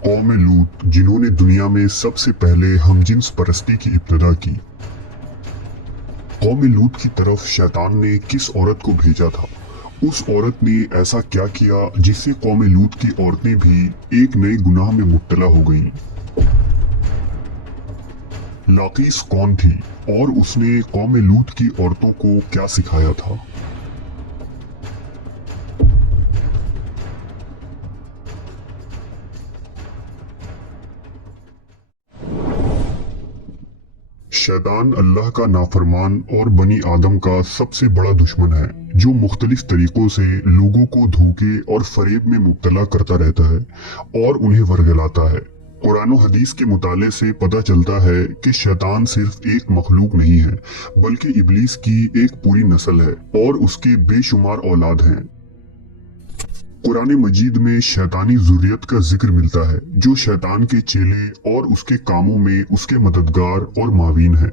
कौम लूत जिन्होंने दुनिया में सबसे पहले हमजिन्स परस्ती की इब्तिदा की। कौम लूत की तरफ शैतान ने किस औरत को भेजा था? उस औरत ने ऐसा क्या किया जिससे कौम लूत की औरतें भी एक नए गुनाह में मुब्तला हो गईं? लाकीस कौन थी और उसने कौम लूत की औरतों को क्या सिखाया था? शैतान अल्लाह का नाफरमान और बनी आदम का सबसे बड़ा दुश्मन है, जो मुख्तलिफ तरीकों से लोगों को धोखे और फरेब में मुब्तला करता रहता है और उन्हें वर्गलाता है। कुरान और हदीस के मुताले से पता चलता है कि शैतान सिर्फ एक मखलूक नहीं है, बल्कि इब्लीस की एक पूरी नस्ल है और उसके बेशुमार औलाद हैं। कुरान मजीद में शैतानी ज़ुर्रियत का जिक्र मिलता है, जो शैतान के चेले और उसके कामों में उसके मददगार और मावीन हैं।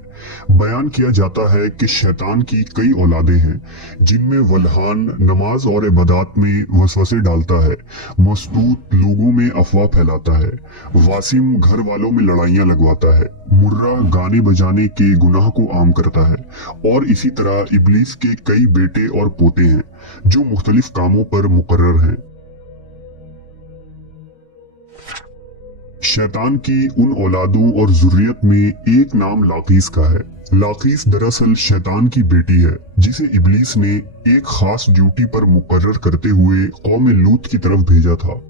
बयान किया जाता है कि शैतान की कई औलादें हैं, जिनमें वल्हान नमाज और इबादत में वसवसे डालता है, मस्तूत लोगों में अफवाह फैलाता है, वासिम घर वालों में लड़ाइयाँ लगवाता है, मुर्रा गाने बजाने के गुनाह को आम करता है और इसी तरह इब्लीस के कई बेटे और पोते हैं, जो मुख्तलिफ कामों पर मुकर्रर हैं। शैतान की उन औलादों और जुर्रियत में एक नाम लाकीस का है। लाकीस दरअसल शैतान की बेटी है, जिसे इब्लीस ने एक खास ड्यूटी पर मुकर्रर करते हुए कौम लूत की तरफ भेजा था।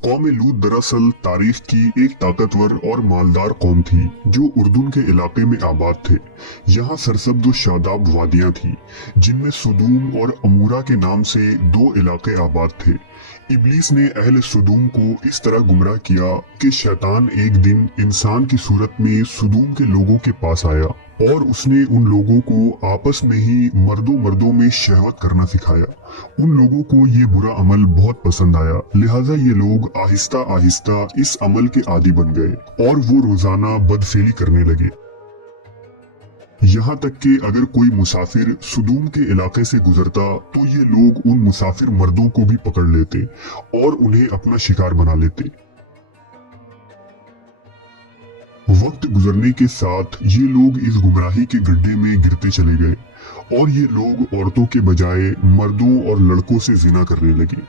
कौम लूत दरअसल तारीख की एक ताकतवर और मालदार कौम थी, जो उर्दून के इलाके में आबाद थे। यहाँ सरसब्द व शादाब वादियाँ थी, जिनमें सुदूम और अमूरा के नाम से दो इलाके आबाद थे। इब्लीस ने अहले सुदूम को इस तरह गुमराह किया कि शैतान एक दिन इंसान की सूरत में सुदूम के लोगों के पास आया और उसने उन लोगों को आपस में ही मर्दों में शहवत करना सिखाया। उन लोगों को ये बुरा अमल बहुत पसंद आया, लिहाजा ये लोग आहिस्ता आहिस्ता इस अमल के आदी बन गए और वो रोजाना बदफेली करने लगे। यहाँ तक कि अगर कोई मुसाफिर सुदूम के इलाके से गुजरता तो ये लोग उन मुसाफिर मर्दों को भी पकड़ लेते और उन्हें अपना शिकार बना लेते। वक्त गुजरने के साथ ये लोग इस गुमराही के गड्ढे में गिरते चले गए और ये लोग औरतों के बजाय मर्दों और लड़कों से जिना करने लगे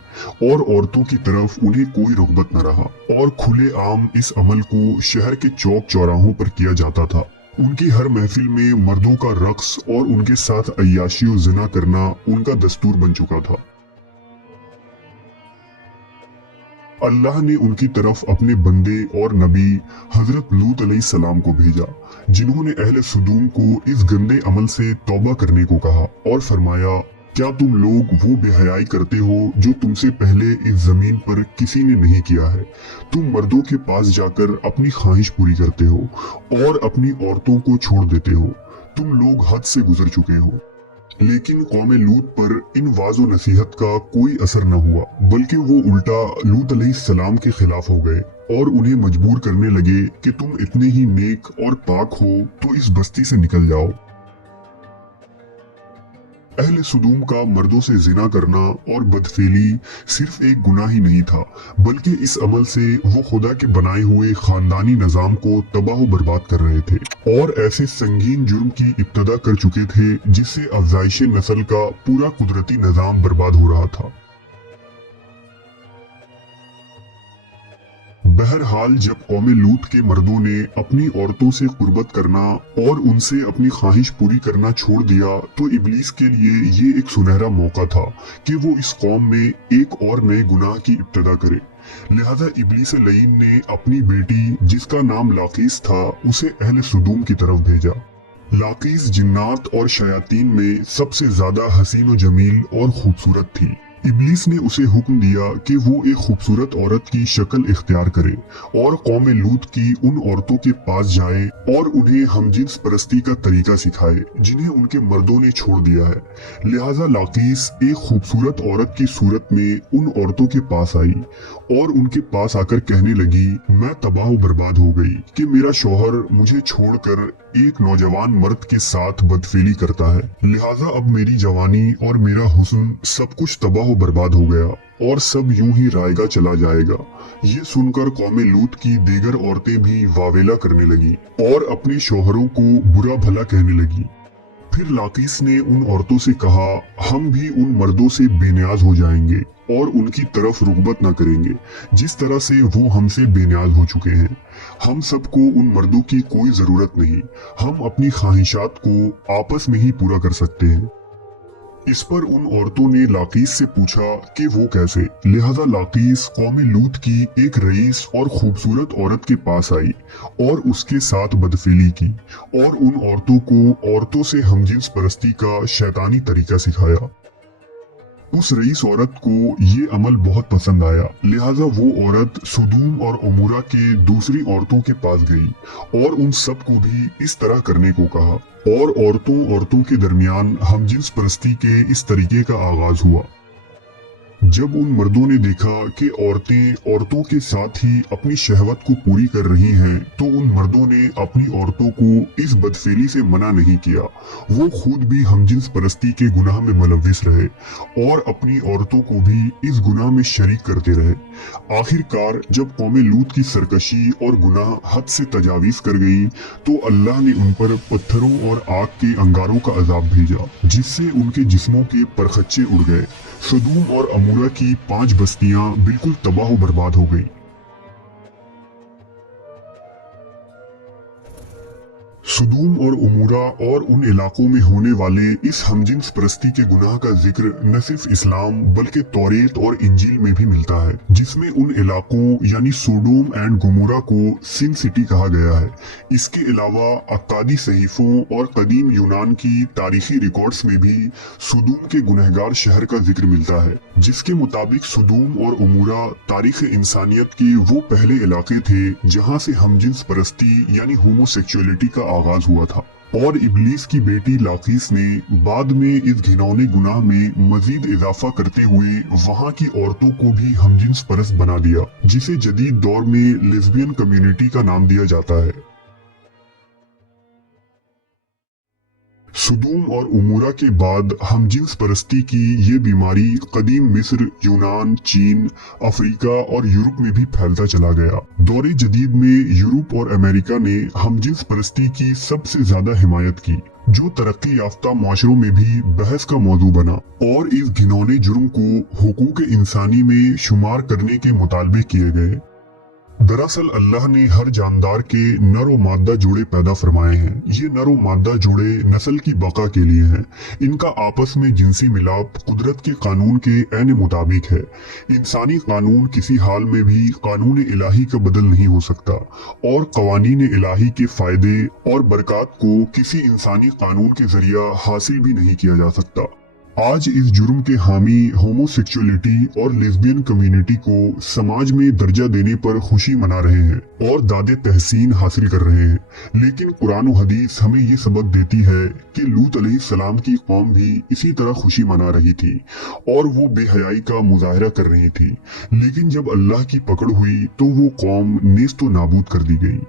और औरतों की तरफ उन्हें कोई रुग़बत न रहा और खुले आम इस अमल को शहर के चौक चौराहों पर किया जाता था। उनकी हर महफिल में मर्दों का रक्स और उनके साथ अय्याशी और जिना करना उनका दस्तूर बन चुका था। अल्लाह ने उनकी तरफ अपने बंदे और नबी हजरत लूत अलैहिस्सलाम को भेजा, जिन्होंने अहले सुदूम को इस गंदे अमल से तौबा करने को कहा और फरमाया, क्या तुम लोग वो बेहयाई करते हो जो तुमसे पहले इस जमीन पर किसी ने नहीं किया है? तुम मर्दों के पास जाकर अपनी ख्वाहिश पूरी करते हो और अपनी औरतों को छोड़ देते हो। तुम लोग हद से गुजर चुके हो। लेकिन कौम लूत पर इन वाज़ो नसीहत का कोई असर न हुआ, बल्कि वो उल्टा लूत अलैहिस्सलाम के खिलाफ हो गए और उन्हें मजबूर करने लगे कि तुम इतने ही नेक और पाक हो तो इस बस्ती से निकल जाओ। अहले सुदूम का मर्दों से जिना करना और बदफेली सिर्फ एक गुनाह ही नहीं था, बल्कि इस अमल से वो खुदा के बनाए हुए खानदानी निजाम को तबाह बर्बाद कर रहे थे और ऐसे संगीन जुर्म की इब्तदा कर चुके थे जिससे अफजाइश नस्ल का पूरा कुदरती निजाम बर्बाद हो रहा था। बहरहाल जब कौम लूत के मर्दों ने अपनी औरतों से कुर्बत करना और उनसे अपनी ख्वाहिश पूरी करना छोड़ दिया तो इब्लीस के लिए ये एक सुनहरा मौका था कि वो इस कौम में एक और नए गुनाह की इब्तिदा करे। लिहाजा इब्लीस लईन ने अपनी बेटी, जिसका नाम लाकीस था, उसे अहले सुदूम की तरफ भेजा। लाकीस जिन्नात और शयातीन में सबसे ज्यादा हसीन व जमील और खूबसूरत थी। इब्लीस ने उसे हुक्म दिया कि वो एक खूबसूरत औरत की शक्ल इख्तियार करे और कौम लूत की उन औरतों के पास जाए और उन्हें हमजिन्स परस्ती का तरीका सिखाए जिन्हें उनके मर्दों ने छोड़ दिया है। लिहाजा लाकीस एक खूबसूरत औरत की सूरत में उन औरतों के पास आई और उनके पास आकर कहने लगी, मैं तबाह बर्बाद हो गई कि मेरा शौहर मुझे छोड़कर एक नौजवान मर्द के साथ बदफेली करता है। लिहाजा अब मेरी जवानी और मेरा हुस्न सब कुछ तबाह तबाह बर्बाद हो गया और सब यूं ही रायगा चला जाएगा। ये सुनकर कौमे लूत की दीगर औरतें भी वावेला करने लगी और अपने शौहरों को बुरा भला कहने लगी। फिर लाकीस ने उन औरतों से कहा, हम भी उन मर्दों से बेनियाज हो जाएंगे और उनकी तरफ रुग़बत न करेंगे जिस तरह से वो हमसे बेनियाज हो चुके हैं। हम सबको उन मर्दों की कोई जरूरत नहीं, हम अपनी ख्वाहिशात को आपस में ही पूरा कर सकते हैं। इस पर उन औरतों ने लाकीस से पूछा कि वो कैसे। लिहाजा लाकीस कौमे लूत की एक रईस और खूबसूरत औरत के पास आई और उसके साथ बदफेली की और उन औरतों को औरतों से हमजिन्स परस्ती का शैतानी तरीका सिखाया। उस रईस औरत को ये अमल बहुत पसंद आया, लिहाजा वो औरत सुदूम और उमूरा के दूसरी औरतों के पास गई और उन सब को भी इस तरह करने को कहा और औरतों के दरमियान हमजिन्स परस्ती के इस तरीके का आगाज हुआ। जब उन मर्दों ने देखा कि औरतें औरतों के साथ ही अपनी शहवत को पूरी कर रही हैं, तो उन मर्दों ने अपनी औरतों को इस बदफेली से मना नहीं किया। वो खुद भी हमजिन्स परस्ती के गुनाह में मुलव्विस रहे और अपनी औरतों को भी इस गुनाह में शरीक करते रहे। आखिरकार जब कौमे लूत की सरकशी और गुनाह हद से तजावीज कर गई, तो अल्लाह ने उन पर पत्थरों और आग के अंगारों का अजाब भेजा, जिससे उनके जिस्मों के परखच्चे उड़ गए। सदूम और अमूरा की 5 बस्तियां बिल्कुल तबाह बर्बाद हो गई। सुदूम और उमूरा और उन इलाकों में होने वाले इस हमजिन्स परस्ती के गुनाह का जिक्र न सिर्फ इस्लाम बल्कि तौरेत और इंजील में भी मिलता है, जिसमें उन इलाकों यानी सोडोम एंड गोमोरा को सिन सिटी कहा गया है। इसके अलावा अक्कादी सहीफों और कदीम यूनान की तारीखी रिकॉर्ड्स में भी सुदूम के गुनहगार शहर का जिक्र मिलता है, जिसके मुताबिक सुदूम और उमूरा तारीख इंसानियत के वो पहले इलाके थे जहाँ से हमजिन्स परस्ती यानी होमोसेक्सुअलिटी का आगाज हुआ था। और इब्लीस की बेटी लाकीस ने बाद में इस घिनौने गुनाह में मजीद इजाफा करते हुए वहाँ की औरतों को भी हमजिन्स परस्त बना दिया, जिसे जदीद दौर में लेस्बियन कम्युनिटी का नाम दिया जाता है। सुदूम और उमूरा के बाद हमजिन्स परस्ती की ये बीमारी कदीम मिस्र, यूनान, चीन, अफ्रीका और यूरोप में भी फैलता चला गया। दौरे जदीद में यूरोप और अमेरिका ने हमजिन्स परस्ती की सबसे ज्यादा हिमायत की, जो तरक्की याफ्ता माशरों में भी बहस का मौजू बना और इस घिनौने जुर्म को हुकूक इंसानी में शुमार करने के मुतालबे किए गए। दरअसल अल्लाह ने हर जानदार के नर व मादा जोड़े पैदा फरमाए हैं। ये नर व मादा जोड़े नस्ल की बका के लिए हैं। इनका आपस में जिनसी मिलाप कुदरत के कानून के ऐन मुताबिक है। इंसानी कानून किसी हाल में भी कानून इलाही का बदल नहीं हो सकता और कवानीन इलाही के फायदे और बरकत को किसी इंसानी कानून के जरिया हासिल भी नहीं किया जा सकता। आज इस जुर्म के हामी होमोसेक्सुअलिटी और लेस्बियन कम्युनिटी को समाज में दर्जा देने पर खुशी मना रहे हैं और दादे तहसीन हासिल कर रहे हैं, लेकिन कुरान और हदीस हमें ये सबक देती है कि लूत अलैहिस्सलाम की कौम भी इसी तरह खुशी मना रही थी और वो बेहयाई का मुजाहरा कर रही थी, लेकिन जब अल्लाह की पकड़ हुई तो वो कौम नेस्तो नाबूद कर दी गई।